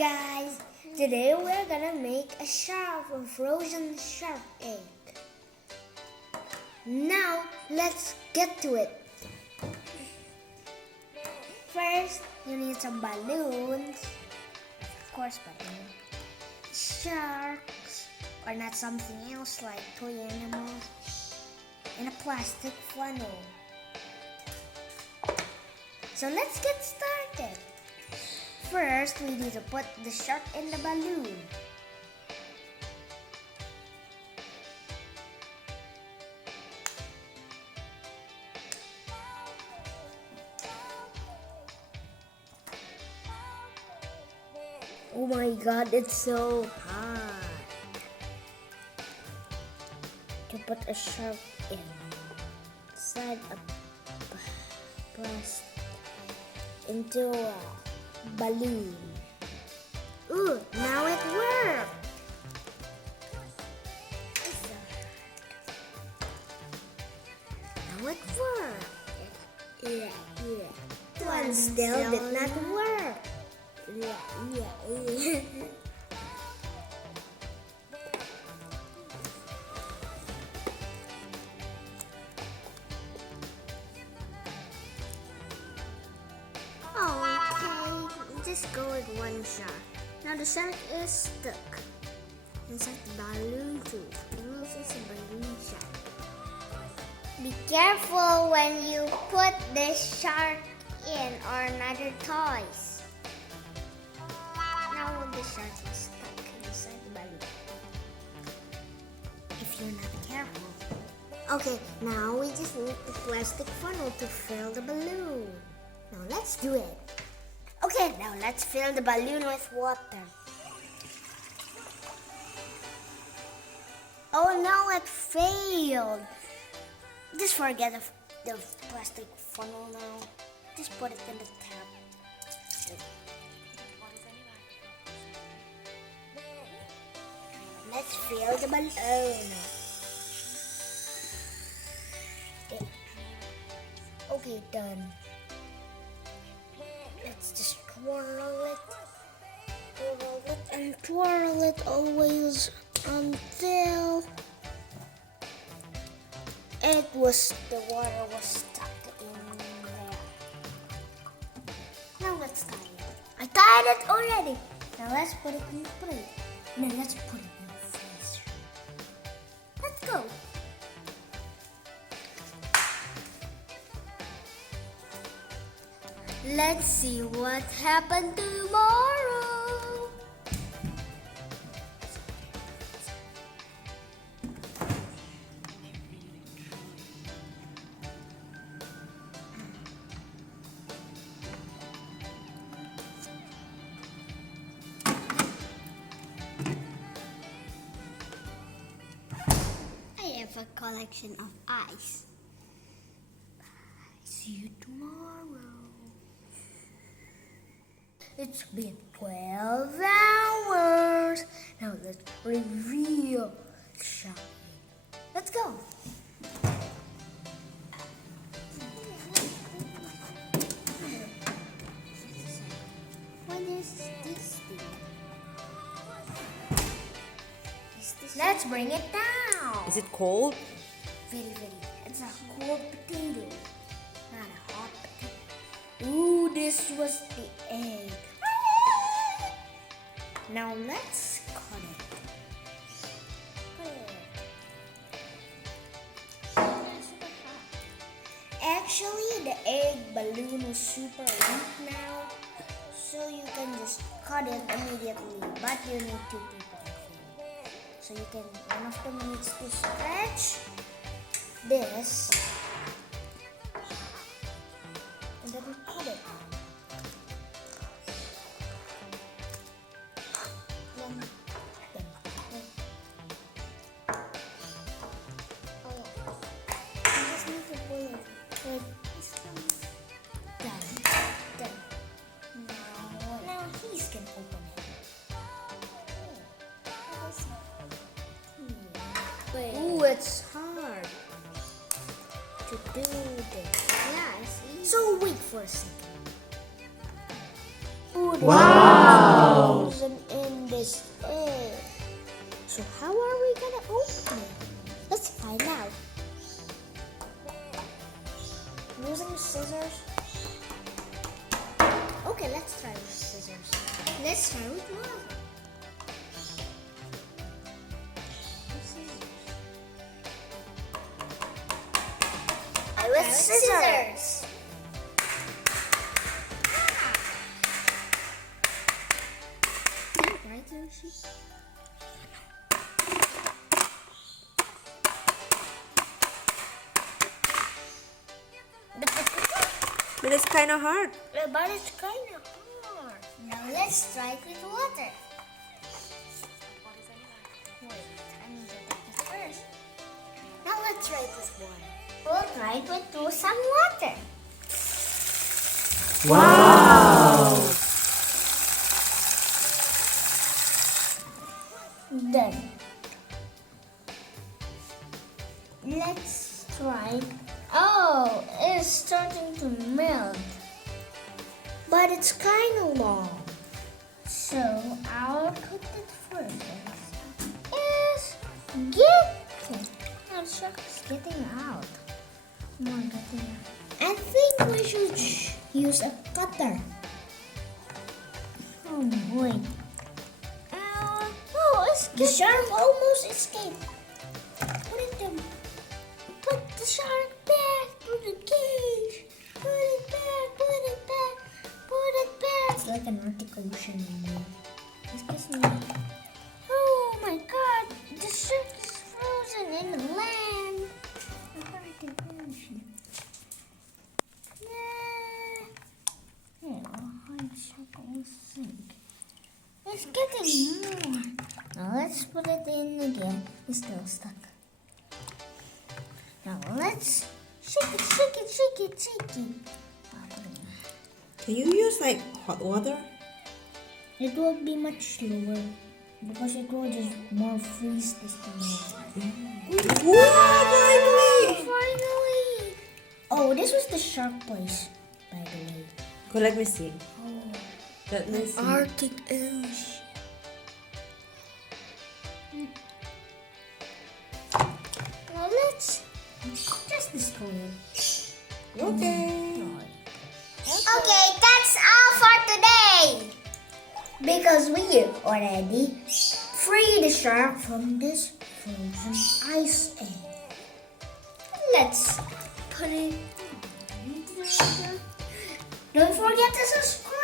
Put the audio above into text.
guys! Today we're gonna make a shark or frozen shark egg. Now let's get to it. First, you need some balloons. Of course, balloons. Sharks, or not something else like toy animals. And a plastic funnel. So let's get started. First, we need to put the shark in the balloon. Oh my god, it's so hot. To put a shark inside a plastic into a balloon. Ooh, now it worked. Now it worked. Yeah. One still did not work. Yeah. Just go with one shark. Now the shark is stuck inside the balloon too. This is a balloon shark. Be careful when you put the shark in or another toys. Now the shark is stuck inside the balloon. If you're not careful. Okay, now we just need the plastic funnel to fill the balloon. Now let's do it. Okay, now let's fill the balloon with water. Oh no, it failed. Just forget the plastic funnel now. Just put it in the tap. Let's fill the balloon. Okay, done. Let's just twirl it and twirl it always until the water was stuck in there. Now let's tie it. I tied it already. Now let's put it in the plate. Now let's put it in the freezer. Let's go. Let's see what happened tomorrow. I have a collection of ice. See you tomorrow. It's been 12 hours. Now let's reveal Shark. Let's go. What is this thing? Let's bring it down. Is it cold? Very. It's a cold potato, not a hot potato. Ooh, this was the egg. Now let's cut it. Actually, the egg balloon was super weak now, so you can just cut it immediately. But you need 2 people. So you can, one of them needs to stretch this, and then cut it. Now he's gonna open it. Ooh, it's hard to do this. Yeah, I see. So wait for a second. Wow! this is. So how are we gonna open it? Let's find out. Using scissors. Okay, let's try with scissors. Let's try with one. With scissors. Right, Yoshi? But it's kind of hard. But it's kind of hard. Now let's try it with water. Wait, I need to take this first. Now let's try it with water. We'll try it with some water. Wow! Then let's try. Oh, it's starting to melt, but it's kind of long. So I'll put it further. It's getting. Oh, the shark is getting out. Come on, getting out. I think we should use a cutter. Oh boy. The shark almost escaped. Put the shark back to the cage. Put it back, put it back, put it back. It's like an Arctic Ocean. Excuse me. Oh my god, the shark is frozen in the land. The Arctic Ocean. Yeah, the shark will sink. It's getting more. Now let's put it in again. It's still stuck. Now let's shake it, shake it, shake it, shake it. Can you use like hot water? It will be much slower because it will just more freeze this thing. Wow, finally! Finally! Oh, this was the shark place, by the way. Go, let me see. Oh, Let me see. Arctic Ocean. Now let's just destroy it. Okay. Okay, that's all for today. Because we already freed the shark from this frozen ice egg. Let's put it. Don't forget to subscribe.